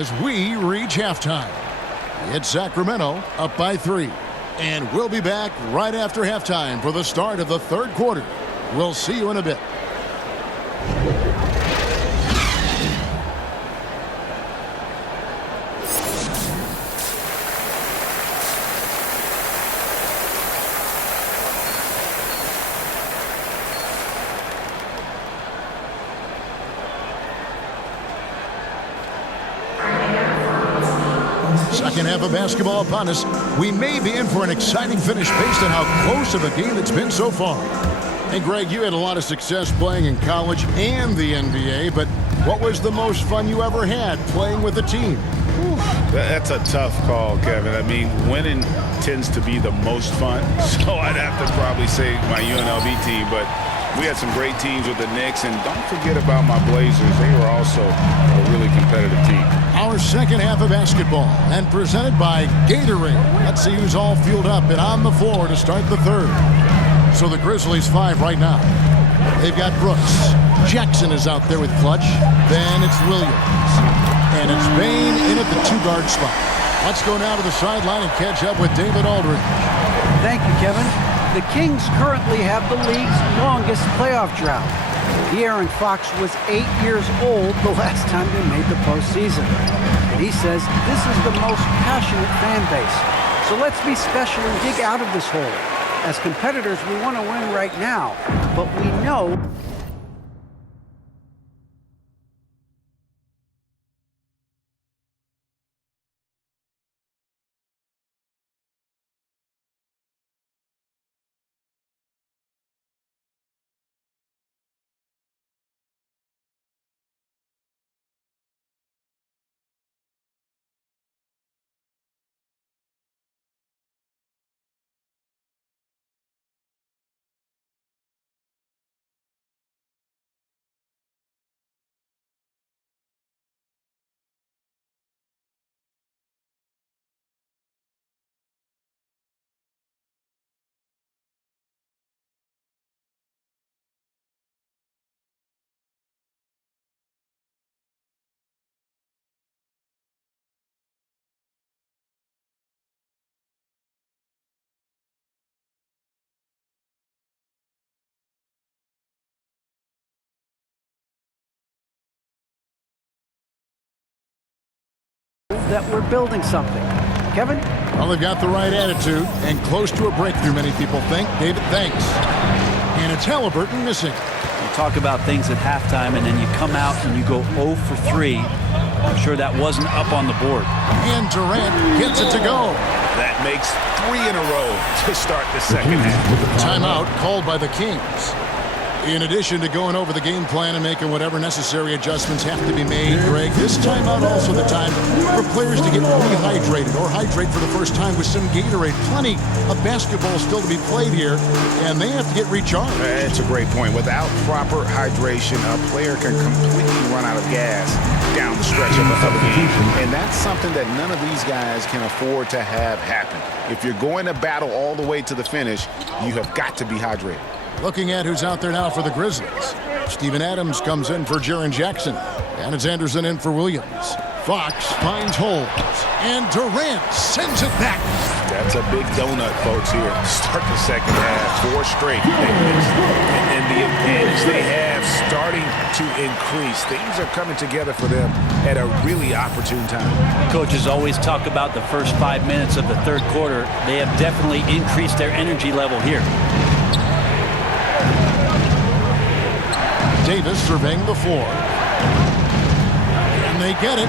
As we reach halftime, it's Sacramento up by 3. And we'll be back right after halftime for the start of the third quarter. We'll see you in a bit. Second half of basketball upon us. We may be in for an exciting finish based on how close of a game it's been so far. Hey, Greg, you had a lot of success playing in college and the NBA, but what was the most fun you ever had playing with a team? That's a tough call, Kevin. I mean, winning tends to be the most fun, so I'd have to probably say my UNLV team, but we had some great teams with the Knicks, and don't forget about my Blazers. They were also a really competitive team. Our second half of basketball, and presented by Gatorade. Let's see who's all fueled up and on the floor to start the third. So the Grizzlies 5 right now. They've got Brooks. Jackson is out there with clutch. Then it's Williams. And it's Bane in at the 2-guard spot. Let's go now to the sideline and catch up with David Aldridge. Thank you, Kevin. The Kings currently have the league's longest playoff drought. De'Aaron Fox was 8 years old the last time they made the postseason. And he says this is the most passionate fan base. So let's be special and dig out of this hole. As competitors, we want to win right now, but we know that we're building something. Kevin? Well, they've got the right attitude and close to a breakthrough, many people think. David, thanks. And it's Halliburton missing. You talk about things at halftime, and then you come out and you go 0 for 3. I'm sure that wasn't up on the board. And Durant gets it to go. That makes 3 in a row to start the second half. Timeout called by the Kings. In addition to going over the game plan and making whatever necessary adjustments have to be made, Greg, this timeout also the time for players to get rehydrated or hydrate for the first time with some Gatorade. Plenty of basketball still to be played here, and they have to get recharged. That's a great point. Without proper hydration, a player can completely run out of gas down the stretch of a game. And that's something that none of these guys can afford to have happen. If you're going to battle all the way to the finish, you have got to be hydrated. Looking at who's out there now for the Grizzlies. Steven Adams comes in for Jaren Jackson. And it's Anderson in for Williams. Fox finds holes. And Durant sends it back. That's a big donut, folks, here. Start the second half. 4 straight. And the advantage they have starting to increase. Things are coming together for them at a really opportune time. Coaches always talk about the first 5 minutes of the third quarter. They have definitely increased their energy level here. Davis surveying the floor. And they get it.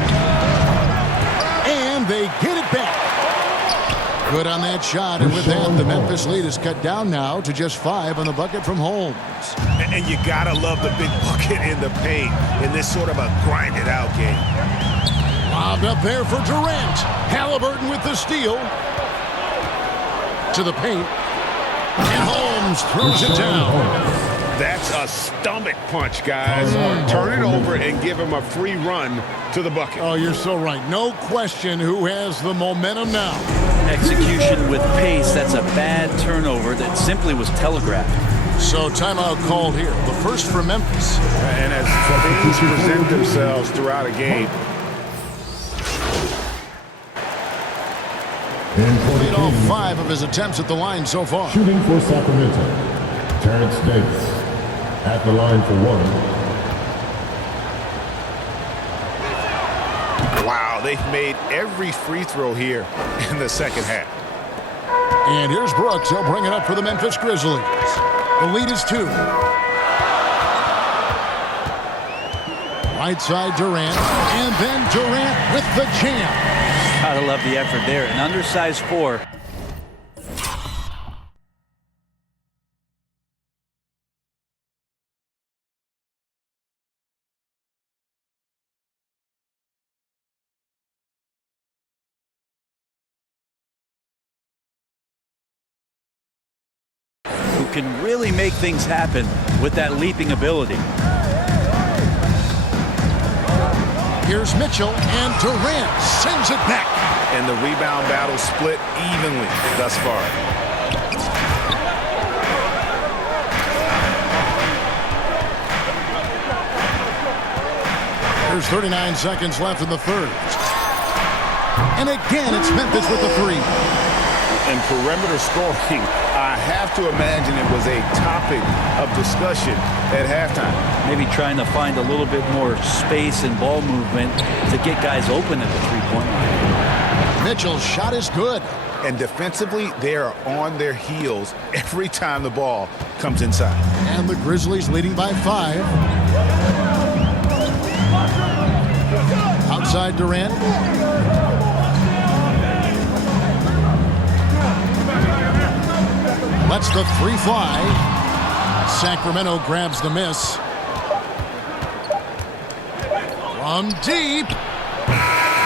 And they get it back. Good on that shot. And with that, the Memphis lead is cut down now to just 5 on the bucket from Holmes. And you got to love the big bucket in the paint in this sort of a grinded-out game. Lobbed up there for Durant. Halliburton with the steal. To the paint. And Holmes throws it down. That's a stomach punch, guys. Turn it over and give him a free run to the bucket. Oh, you're so right. No question who has the momentum now. Execution with pace. That's a bad turnover that simply was telegraphed. So timeout called here. The first for Memphis. And as things present themselves throughout a game, And for the Made all Kings, 5 of his attempts at the line so far. shooting for Sacramento, Terrence Davis at the line for 1. Wow, they've made every free throw here in the second half. And here's Brooks. He'll bring it up for the Memphis Grizzlies. The lead is 2. Right side Durant, and then Durant with the jam. Gotta love the effort there. An undersized 4. Who can really make things happen with that leaping ability. Here's Mitchell, and Durant sends it back. And the rebound battle split evenly thus far. There's 39 seconds left in the third. And again, it's Memphis with the 3. And perimeter scoring, I have to imagine it was a topic of discussion at halftime. Maybe trying to find a little bit more space and ball movement to get guys open at the three-point line. Mitchell's shot is good. And defensively, they are on their heels every time the ball comes inside. And the Grizzlies leading by 5. Outside Durant. Lets the 3 fly. Sacramento grabs the miss. From deep.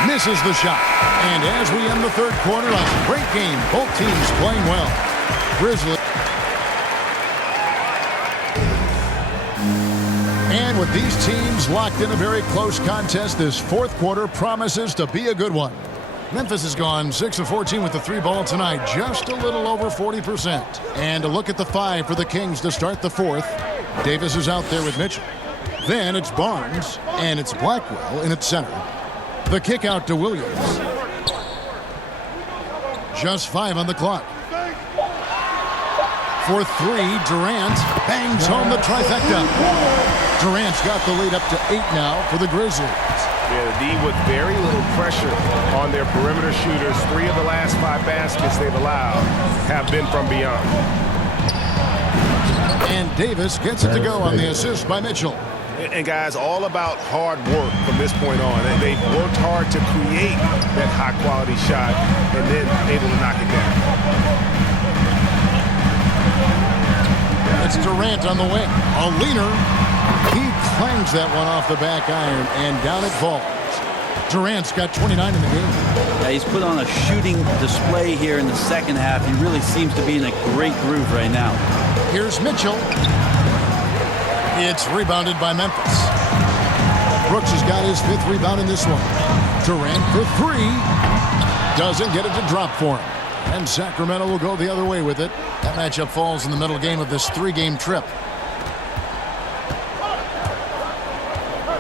Misses the shot. And as we end the third quarter, a great game. Both teams playing well. Grizzlies. And with these teams locked in a very close contest, this fourth quarter promises to be a good one. Memphis has gone 6 of 14 with the 3 ball tonight, just a little over 40%. And a look at the 5 for the Kings to start the fourth. Davis is out there with Mitchell. Then it's Barnes, and it's Blackwell in its center. The kick out to Williams. Just 5 on the clock. For 3, Durant bangs home the trifecta. Durant's got the lead up to 8 now for the Grizzlies. Yeah, the D with very little pressure on their perimeter shooters. 3 of the last 5 baskets they've allowed have been from beyond. And Davis gets it to go on the assist by Mitchell. And guys, all about hard work from this point on. And they've worked hard to create that high-quality shot and then able to knock it down. It's Durant on the wing. A leaner. He clangs that one off the back iron, and down it falls. Durant's got 29 in the game. Yeah, he's put on a shooting display here in the second half. He really seems to be in a great groove right now. Here's Mitchell. It's rebounded by Memphis. Brooks has got his 5th rebound in this one. Durant for 3. Doesn't get it to drop for him. And Sacramento will go the other way with it. That matchup falls in the middle game of this 3-game trip.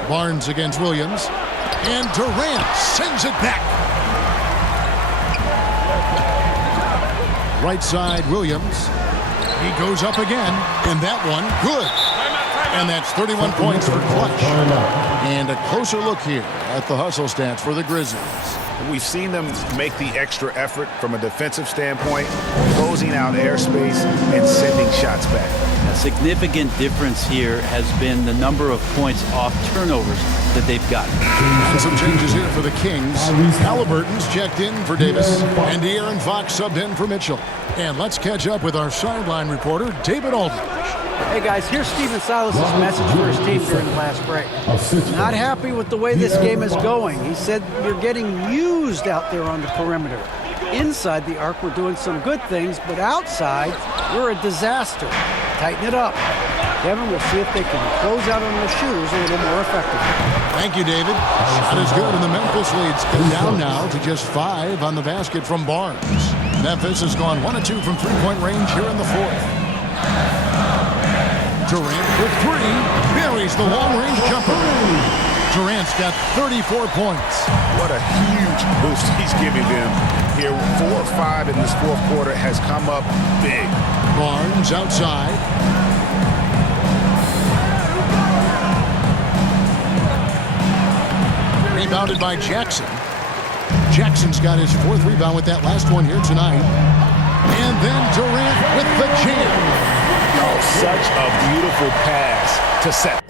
Barnes against Williams. And Durant sends it back. Right side, Williams. He goes up again. And that one, good. And that's 31 points for Clutch. And a closer look here at the hustle stats for the Grizzlies. We've seen them make the extra effort from a defensive standpoint, closing out airspace and sending shots back. A significant difference here has been the number of points off turnovers that they've gotten. And some changes here for the Kings. Halliburton's checked in for Davis, and De'Aaron Fox subbed in for Mitchell. And let's catch up with our sideline reporter, David Aldridge. Hey guys, here's Stephen Silas' message for his team during the last break. Not happy with the way this game is going. He said you're getting used out there on the perimeter. Inside the arc, we're doing some good things, but outside, we're a disaster. Tighten it up. Kevin, we'll see if they can close out on their shooters a little more effectively. Thank you, David. Shot is good, and the Memphis leads come down now to just 5 on the basket from Barnes. Memphis has gone 1 of 2 from three-point range here in the fourth. Durant for 3, buries the long-range jumper. Durant's got 34 points. What a huge boost he's giving them here. 4 or 5 in this fourth quarter has come up big. Barnes outside. Rebounded by Jackson. Jackson's got his 4th rebound with that last one here tonight. And then Durant with the jam. Oh, such a beautiful pass to set.